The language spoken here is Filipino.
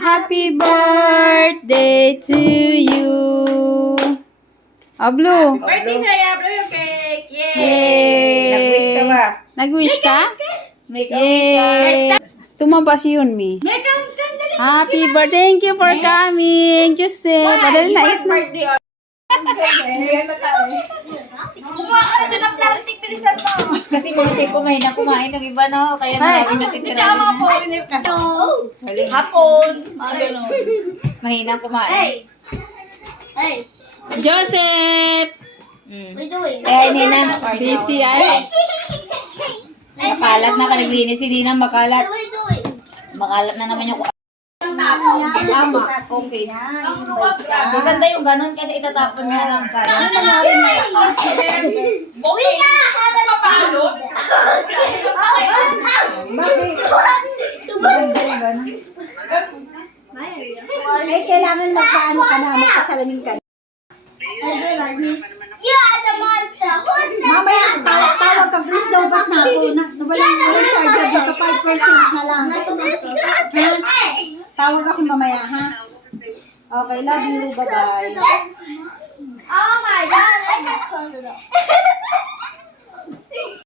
Happy birthday to you. Oh, Blue. Birthday sa'yo, blow yung cake. Yay! Yay! Nag-wish ka ba? Nag-wish ka? Make a wish. Yay! Tumaba si Yunmi. Make a wish. Happy birthday. Thank you for coming. Jose. Padahal na it na. Birthday. Kumuha ka na doon ng plastic, bilisan mo. Kasi mga check ko, mahina kumain ng iba, no? Kaya maraming natitira. Tsaka mga foreigner kasi. Hapon. Mga ganun. Mahina kumain. Joseph! What are you doing? Kaya hindi na. Busy ay. Makalat na kaliglinis. Hindi na makalat. What are you doing? Makalat na naman yung tama. Okay. Maganda yung ganun kasi itatapon nga lang ka. Ano nangyari na yan? We now have a papalot. Bakit? Maganda yung ganun. Ay, kailangan magpaano ka na, magpasalamin ka. You are the monster. Who's the Mamaya, tawag ka, Chris, daw ba't na ako? Walang charger dito, 5% na lang. Ha? Tawag ako mamaya, ha? Okay, love you, bye-bye. Oh my god, I can't close it up.